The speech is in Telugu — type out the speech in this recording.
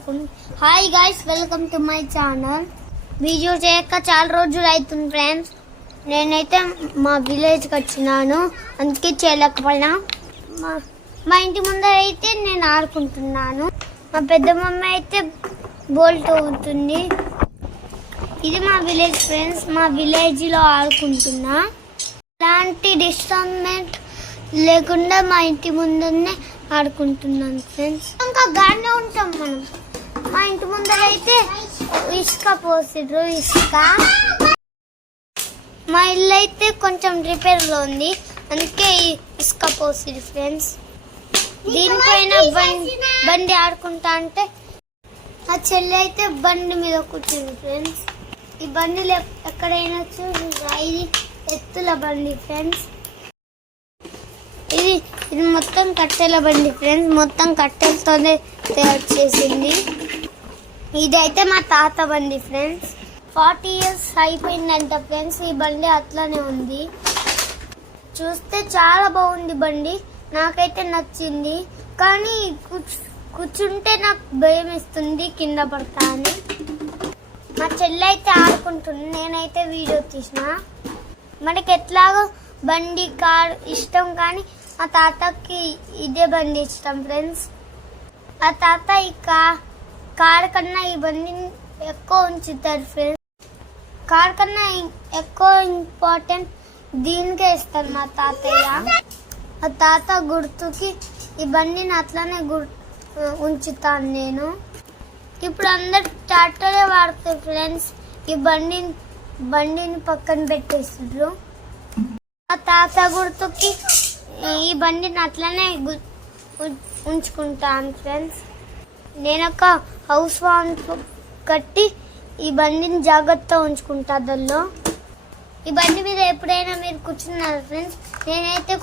Hi guys, welcome to my channel. Video చేయక చాలా రోజులు అవుతుంది ఫ్రెండ్స్. నేనైతే మా విలేజ్కి వచ్చినాను, అందుకే చేయలేకపోయినా. మా ఇంటి ముందర అయితే నేను ఆడుకుంటున్నాను. మా పెద్ద మమ్మీ అయితే బోల్ట్ అవుతుంది. ఇది మా విలేజ్ ఫ్రెండ్స్. మా విలేజ్లో ఆడుకుంటున్నా. ఎలాంటి డిస్టర్బెన్స్ లేకుండా మా ఇంటి ముందునే ఆడుకుంటున్నాను ఫ్రెండ్స్. ఇంకా గానే ఉంటాం మనం. మా ఇంటి ముందర అయితే ఇసుక పోసిడ్రు. మా ఇల్లు అయితే కొంచెం రిపేర్లో ఉంది, అందుకే ఇసుక పోసిడ్రు ఫ్రెండ్స్. దీనిపైన బండి ఆడుకుంటా అంటే ఆ చెల్లి అయితే బండి మీద కూర్చుంది ఫ్రెండ్స్. ఈ బండిలో ఎక్కడైనా ఇది ఎత్తుల బండి ఫ్రెండ్స్. ఇది మొత్తం కట్టెల బండి ఫ్రెండ్స్. మొత్తం కట్టెలతోనే తయారు చేసింది. ఇదైతే మా తాత బండి ఫ్రెండ్స్. 40 years అయిపోయిందంట ఫ్రెండ్స్. ఈ బండి అట్లానే ఉంది. చూస్తే చాలా బాగుంది బండి, నాకైతే నచ్చింది. కానీ కూర్చుంటే నాకు భయం ఇస్తుంది, కింద పడతా అని. మా చెల్లి అయితే ఆడుకుంటుంది, నేనైతే వీడియో తీసిన. మనకి ఎట్లాగో బండి కార్ ఇష్టం, కానీ మా తాతకి ఇదే బండి ఇష్టం ఫ్రెండ్స్. ఆ తాత ఈ కార్ కన్నా ఈ బండిని ఎక్కువ ఉంచుతారు ఫ్రెండ్స్. కార్ కన్నా ఎక్కువ ఇంపార్టెంట్ దీనికే ఇస్తారు మా తాతయ్య. ఆ తాత గుర్తుకి ఈ బండిని అట్లానే ఉంచుతాను నేను. ఇప్పుడు అందరు ట్రాక్టరే వాడతారు ఫ్రెండ్స్. ఈ బండిని పక్కన పెట్టేస్తారు. ఆ తాత గుర్తుకి ఈ బండిని అట్లనే ఉంచుకుంటాను ఫ్రెండ్స్. నేను ఒక హౌస్ కట్టి ఈ బండిని జాగ్రత్తగా ఉంచుకుంటా. దానిలో ఈ బండి మీద ఎప్పుడైనా మీరు కూర్చున్నారు ఫ్రెండ్స్. నేనైతే